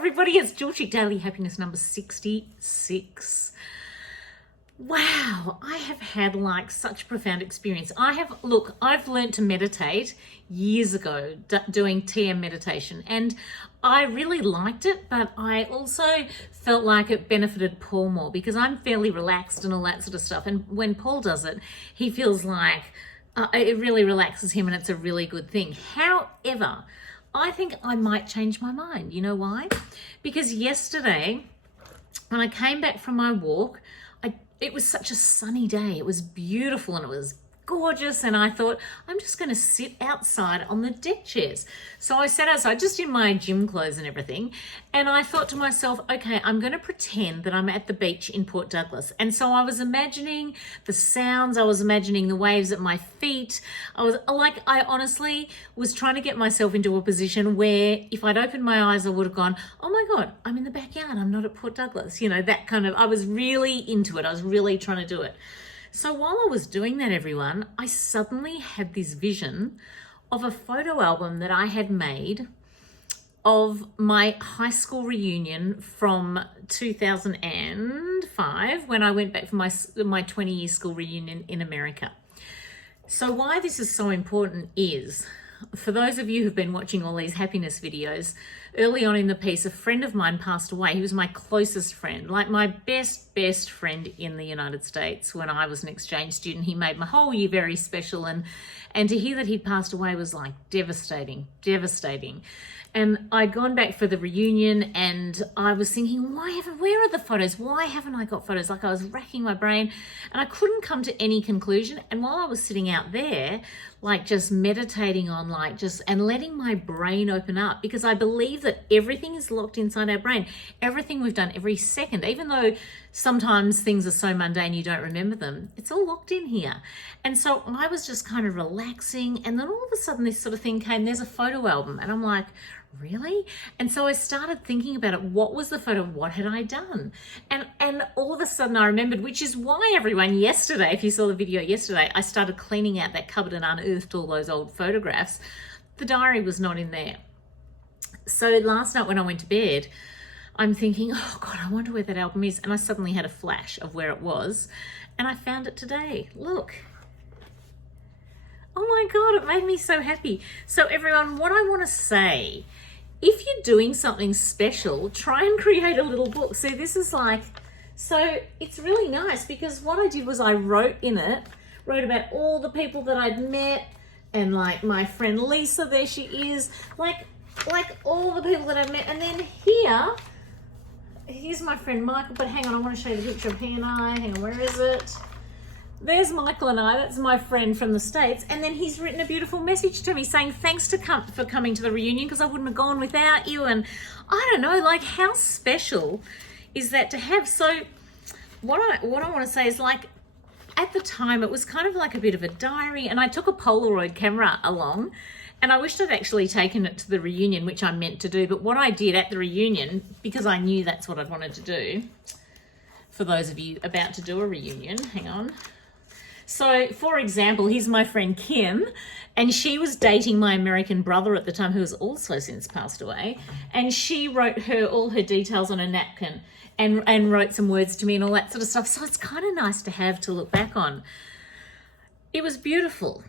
everybody, it's Jewelchic Daily Happiness number 66. Wow, I have had like such profound experience. I've learned to meditate years ago doing TM meditation, and I really liked it, but I also felt like it benefited Paul more because I'm fairly relaxed and all that sort of stuff. And when Paul does it, he feels like it really relaxes him and it's a really good thing. However, I think I might change my mind. You know why? Because yesterday, when I came back from my walk, it was such a sunny day. It was beautiful and it was gorgeous, and I thought, I'm just going to sit outside on the deck chairs. So I sat outside just in my gym clothes and everything, and I thought to myself, okay, I'm going to pretend that I'm at the beach in Port Douglas. And so I was imagining the sounds, I was imagining the waves at my feet. I honestly was trying to get myself into a position where if I'd opened my eyes, I would have gone, oh my God, I'm in the backyard, I'm not at Port Douglas. You know, that kind of, I was really into it. I was really trying to do it. So while I was doing that, everyone, I suddenly had this vision of a photo album that I had made of my high school reunion from 2005 when I went back for my 20-year school reunion in America. So why this is so important is, for those of you who've been watching all these happiness videos, early on in the piece, a friend of mine passed away. He was my closest friend, like my best friend in the United States when I was an exchange student. He made my whole year very special, and to hear that he'd passed away was like devastating. And I'd gone back for the reunion and I was thinking, where are the photos? Why haven't I got photos? Like, I was racking my brain and I couldn't come to any conclusion. And while I was sitting out there, like just meditating on and letting my brain open up, because I believe that everything is locked inside our brain. Everything we've done every second, even though sometimes things are so mundane you don't remember them, it's all locked in here. And so I was just kind of relaxing, and then all of a sudden this sort of thing came, there's a photo album, and I'm like, really? And so I started thinking about it. What was the photo? What had I done? And all of a sudden I remembered, which is why everyone yesterday, if you saw the video yesterday, I started cleaning out that cupboard and unearthed all those old photographs. The diary was not in there. So last night when I went to bed, I'm thinking, oh God, I wonder where that album is. And I suddenly had a flash of where it was, and I found it today. Look. Oh my God, it made me so happy. So everyone, what I want to say, if you're doing something special, try and create a little book. See, this is like, so it's really nice because what I did was I wrote about all the people that I'd met, and like my friend Lisa, there she is, like all the people that I've met. And then here's my friend Michael, but hang on, I want to show you the picture of he and I. Hang on, where is it? There's Michael and I, that's my friend from the States. And then he's written a beautiful message to me saying, thanks for coming to the reunion because I wouldn't have gone without you. And I don't know, like, how special is that to have? So what I want to say is, like, at the time it was kind of like a bit of a diary, and I took a Polaroid camera along, and I wished I'd actually taken it to the reunion, which I meant to do. But what I did at the reunion, because I knew that's what I'd wanted to do, for those of you about to do a reunion, hang on. So, for example, here's my friend Kim, and she was dating my American brother at the time, who has also since passed away, and she wrote all her details on a napkin and wrote some words to me and all that sort of stuff. So it's kind of nice to have to look back on. It was beautiful.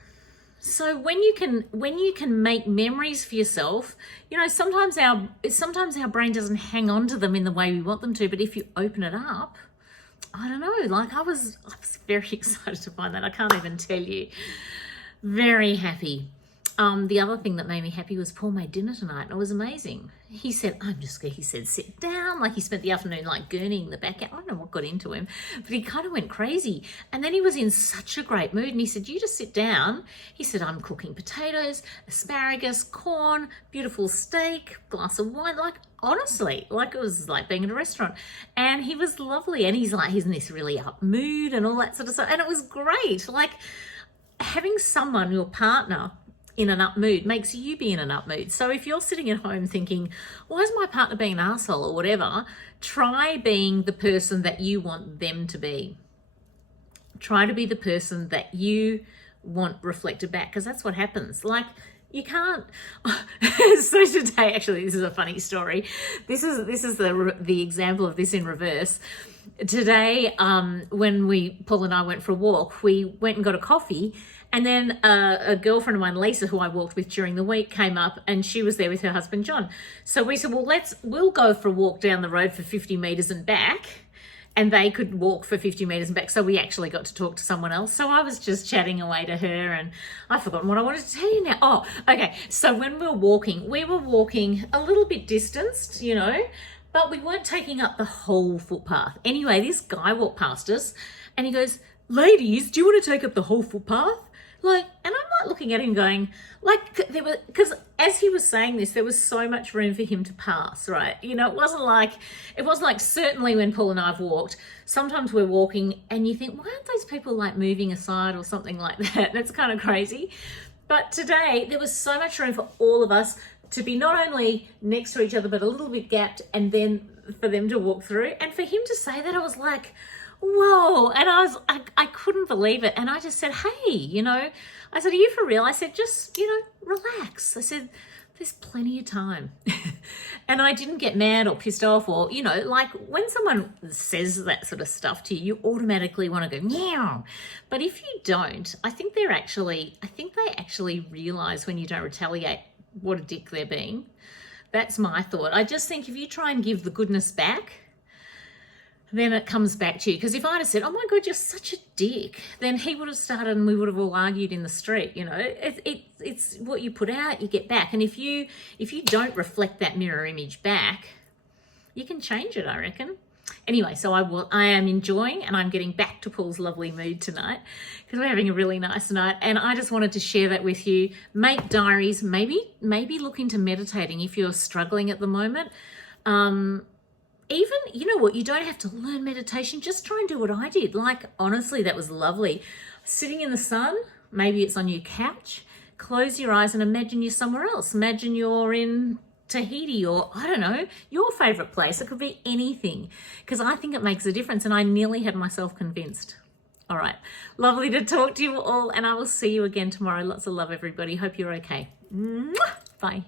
So when you can make memories for yourself, you know, sometimes our brain doesn't hang on to them in the way we want them to, but if you open it up, I don't know, like I was very excited to find that. I can't even tell you. Very happy. The other thing that made me happy was Paul made dinner tonight, and it was amazing. He said, he said, sit down. Like, he spent the afternoon like gurning the back out. I don't know what got into him, but he kind of went crazy. And then he was in such a great mood, and he said, you just sit down. He said, I'm cooking potatoes, asparagus, corn, beautiful steak, glass of wine. Like, honestly, like, it was like being in a restaurant. And he was lovely. And he's in this really up mood and all that sort of stuff. And it was great. Like, having someone, your partner, in an up mood makes you be in an up mood. So if you're sitting at home thinking, why is my partner being an arsehole or whatever, try being the person that you want them to be. Try to be the person that you want reflected back, because that's what happens. Like, You can't. So today, actually, this is a funny story. This is the example of this in reverse. Today, when Paul and I went for a walk, we went and got a coffee, and then a girlfriend of mine, Lisa, who I walked with during the week, came up, and she was there with her husband John. So we said, well, we'll go for a walk down the road for 50 meters and back. And they could walk for 50 meters and back. So we actually got to talk to someone else. So I was just chatting away to her, and I've forgotten what I wanted to tell you now. Oh, okay. So when we were walking a little bit distanced, you know, but we weren't taking up the whole footpath. Anyway, this guy walked past us and he goes, ladies, do you want to take up the whole footpath? Like, and I'm like looking at him going, like, because as he was saying this, there was so much room for him to pass, right? You know, it wasn't like certainly when Paul and I have walked, sometimes we're walking and you think, why aren't those people like moving aside or something like that? That's kind of crazy. But today there was so much room for all of us to be not only next to each other, but a little bit gapped, and then for them to walk through. And for him to say that, I was like, whoa. And I couldn't believe it. And I just said, hey, you know, I said, are you for real? I said, just, you know, relax. I said, there's plenty of time. And I didn't get mad or pissed off, or, you know, like when someone says that sort of stuff to you, you automatically want to go, meow. But if you don't, I think they actually realize when you don't retaliate what a dick they're being. That's my thought. I just think if you try and give the goodness back, then it comes back to you. Because if I'd have said, oh my God, you're such a dick, then he would have started and we would have all argued in the street. You know, it's what you put out, you get back. And if you don't reflect that mirror image back, you can change it, I reckon. Anyway, so I am enjoying, and I'm getting back to Paul's lovely mood tonight because we're having a really nice night. And I just wanted to share that with you. Make diaries, maybe look into meditating if you're struggling at the moment. Even, you know what, you don't have to learn meditation. Just try and do what I did. Like, honestly, that was lovely. Sitting in the sun, maybe it's on your couch, close your eyes and imagine you're somewhere else. Imagine you're in Tahiti, or I don't know, your favorite place. It could be anything, because I think it makes a difference, and I nearly had myself convinced. All right. Lovely to talk to you all, and I will see you again tomorrow. Lots of love, everybody. Hope you're okay. Mwah! Bye.